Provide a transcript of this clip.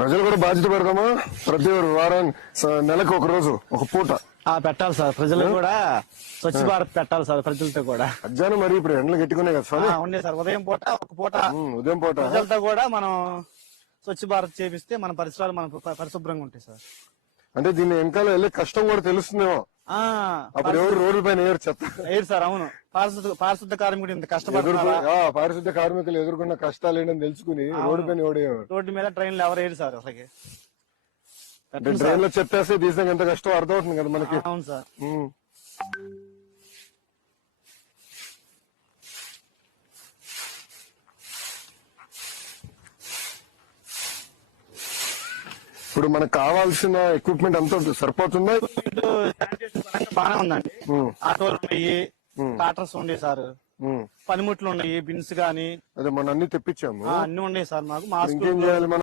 ప్రజలు కూడా బాధ్యత పెడదామా? ప్రతి వారం నెలకు ఒక రోజు ఒక పూట పెట్టాలి సార్. ప్రజలు కూడా స్వచ్ఛ భారత్ పెట్టాలి సార్. ప్రజలతో కూడా మధ్యాహ్నం మరి ఇప్పుడు ఎండలు గట్టుకునే కదా సార్. ఉండే సార్. ఉదయం పూట ఒక పూట ఉదయం పూట ప్రజలతో కూడా మనం స్వచ్ఛ భారత్ చేపిస్తే మన పరిసరాలు మన పరిశుభ్రంగా ఉంటాయి సార్. అంటే దీన్ని వెనకాల వెళ్ళే కష్టం కూడా తెలుస్తుందేమో. అప్పుడు ఎవరు రోడ్ల పైన వేయరు చెత్త వేయరు సార్. అవును, పారిశుద్ధ కార్మికుడు ఇంత కష్టపడుతున్నారు. పారిశుద్ధ కార్మికులు ఎదుర్కొన్న కష్టాలు ఏంటని తెలుసుకుని రోడ్డు పైన ఎవడేవారు. రోడ్డు మీద ట్రైన్లు ఎవరు వేయరు సార్. అసలు ట్రైన్ లో చెత్తేస్తే తీసాక ఎంత కష్టం అర్థమవుతుంది కదా మనకి. అవును సార్. ఇప్పుడు మనకు కావాల్సిన ఎక్విప్మెంట్ అంతా సరిపోతుందా? బాగానే ఉందండి. ఆటోలు ఉన్నాయి, ట్రాక్టర్స్ ఉన్నాయి సార్, పనిముట్లు ఉన్నాయి, బిన్స్ గానీ అదే మనం అన్ని తెప్పించాము. అన్ని ఉన్నాయి సార్. మాకు మాస్క్ ఇంకేం చేయాలి మనం?